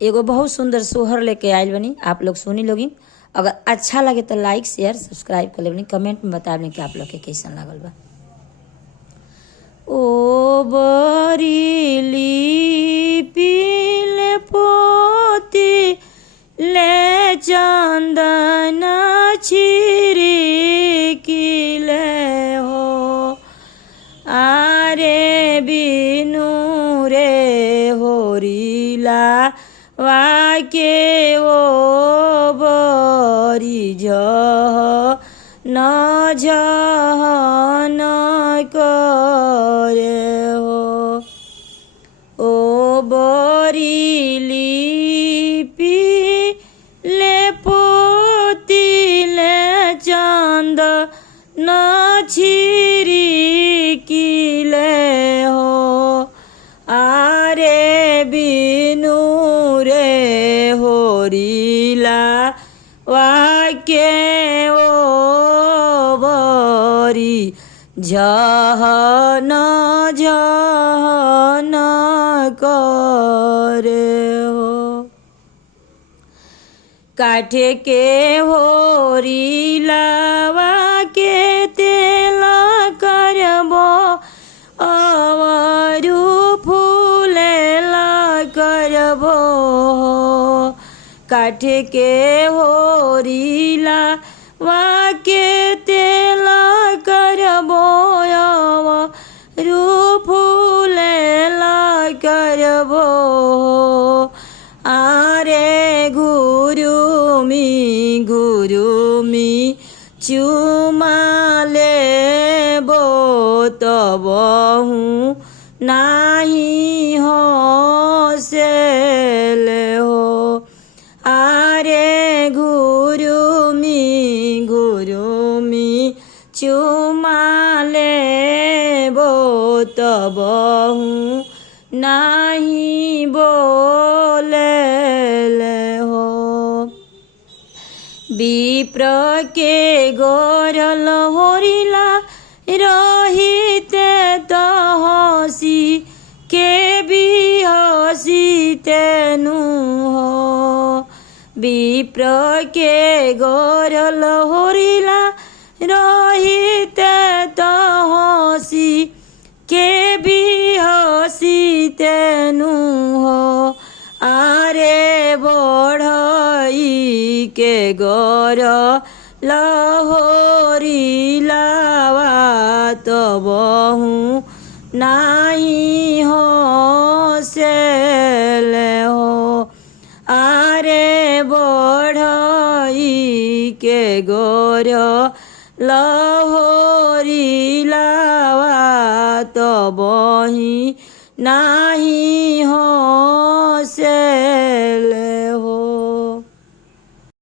एगो बहुत सुंदर सोहर लेके आयल बनी, आप लोग सुनी लोगिन। अगर अच्छा लगे तो लाइक शेयर सब्सक्राइब कर लेबनी, कमेंट में बता दें कि आप लोग के कैसन लागल बा। ओ बरीली पीले पोती ले चंदन छिड़किले हो, आरे बिनु रे होरिला वाके ओ बरी जह न करे हो। ओ बरीली पीले पोती ले चंद न छिड़किले हो, आरे बिनु रे होरिला वाके ओ बरी जहन करे हो। काठे के होरिला वाके तेल करबो, अवरु फूलेला करबो। काठे के होरिला वाके तेल करबो, अवरु फूलेला करबो। आरे गुरुमी चुमा लेबो तबहु नाही हँसेले हो। आरे गुरुमी चुमा लेबो तबहु नाही बोलेले हो। विप्र के गोरल होरिला रहिते त हसी के भी हसी तेनु हो। विप्र के गोरल होरिला रहिते त हसी के भी हसी तेनु हो। आरे बढ़ई के गोर लहोरिला तबहु नाही हँसेले हो। आरे बढ़ई के गोर लहोरिला तबहि नाही